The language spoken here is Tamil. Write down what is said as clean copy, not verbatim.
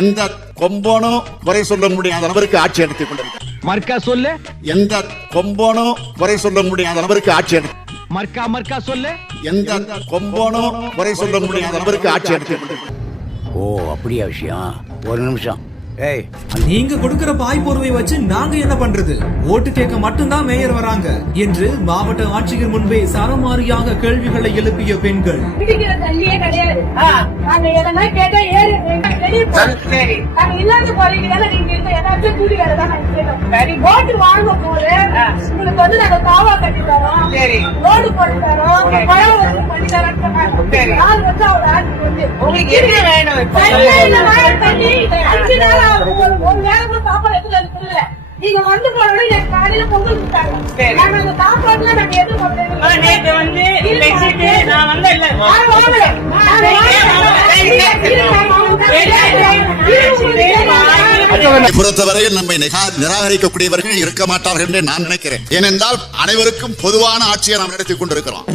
எந்த கொம்போனும் குறை சொல்ல முடியாத அளவிற்கு ஆட்சி நடத்திக் கொண்டிருக்கிறார். மர்க்கா சொல்லு. எந்த கொம்போனும் குறை சொல்ல முடியாத அளவிற்கு ஆட்சி மர்க்கா மர்க்கா சொல்லு. எந்த கொம்போனும் குறை சொல்ல முடியாத அளவிற்கு ஆட்சி நடத்திக் கொண்டிருக்கிறார். ஓ அப்படியா விஷயம்? ஒரு நிமிஷம். ஏய், நீங்க கொடுக்கிற பாய் போர்வை வச்சு நாங்க என்ன பண்றது? ஓட்டு கேட்க மட்டும்தான் மேயர் வராங்க என்று மாவட்ட ஆட்சியர் முன்பே சரமாரியாக கேள்விகளை எழுப்பிய பெண்கள். பிடிக்கிற தண்ணியே கிடையாது. நாங்க எதனா கேட்டா ஏறி வெளியே போறோம். நாங்க இல்லாத போறீங்க, நீங்க இருந்த ஏதாச்சும் கூலி வேலை தான் நாங்க கேட்டோம். ஓட்டு வாங்கும் போது உங்களுக்கு வந்து நாங்க காவா கட்டி தரோம், ரோடு போட்டு தரோம், பழம் வசதி பண்ணி தரோம். நாள் வந்து அவர் ஆட்சி வந்து உங்களுக்கு என்ன வேணும்? தண்ணி 5 நாள் ஒரு வேலை கூட சாப்பாடு எதுவும் இருக்குல்ல. நீங்க வந்து போனோட எனக்கு காலையில பொங்கல் கொடுத்தாங்க. நாங்க அந்த சாப்பாடுல நாங்க எதுவும் பொறுத்தவரையில் நம்மை நிராகரிக்கக்கூடியவர்கள் இருக்க மாட்டார்கள் என்று நான் நினைக்கிறேன். ஏனென்றால் அனைவருக்கும் பொதுவான ஆட்சியை நாம் நடத்திக் கொண்டிருக்கிறோம்.